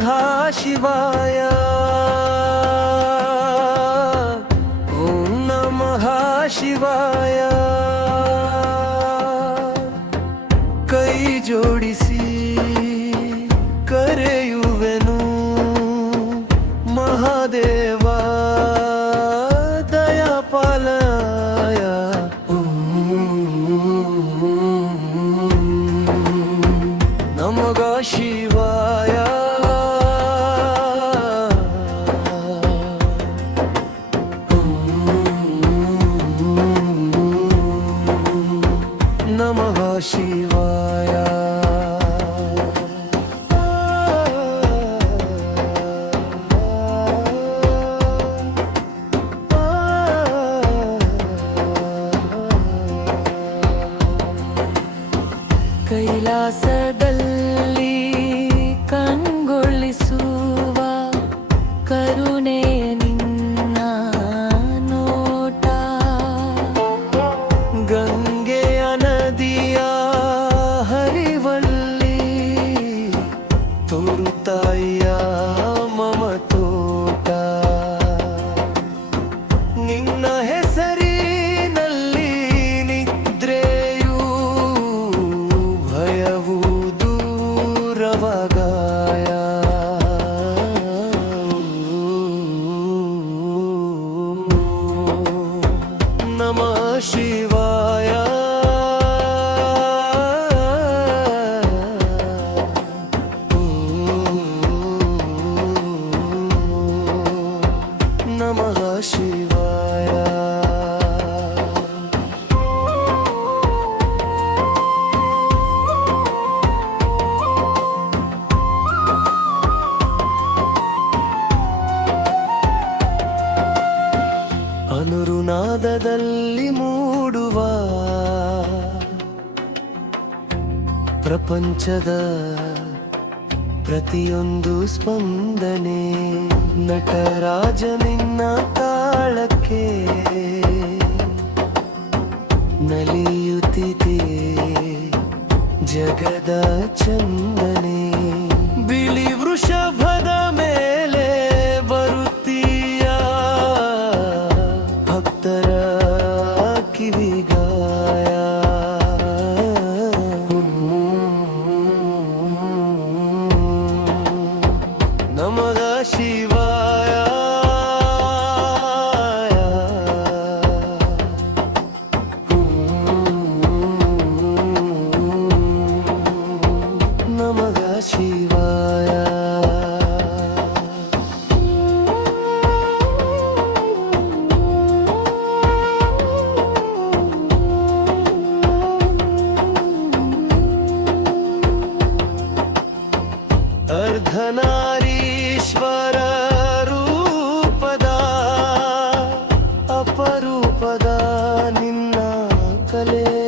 ಶಿವಾಯ ಓಂ ನಮಃ ಶಿವಾಯ ಕೈ ಜೋಡಿಸಿ ಕರೆಯುವೆನು ಮಹಾದೇವ कैलासदल् ಪ್ರಪಂಚದ ಪ್ರತಿಯೊಂದು ಸ್ಪಂದನೆ ನಟರಾಜ ನಿನ್ನ ತಾಳಕ್ಕೆ ನಲಿಯುತ್ತಿದೆ ಜಗದ ಚಂದನೆ. শিব The.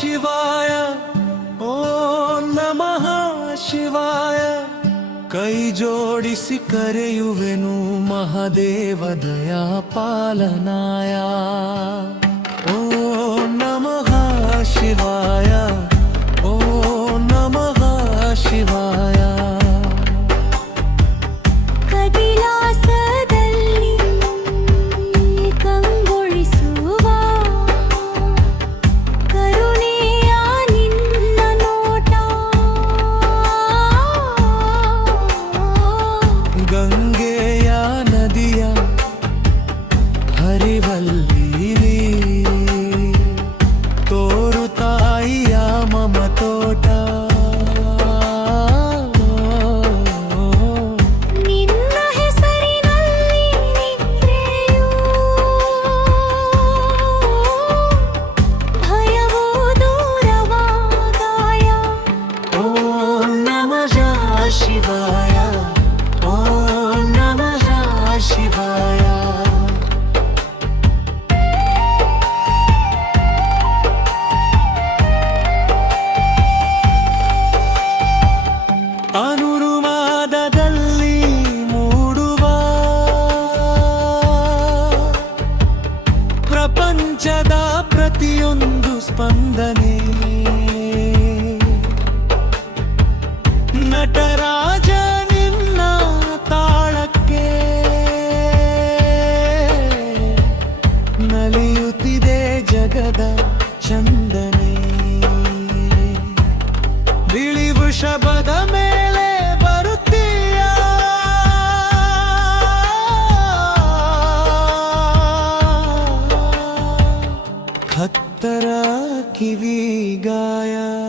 शिवाय। ॐ नमः शिवाय। कै जोडसि करयुवे महादेव दया पालनाय vigaya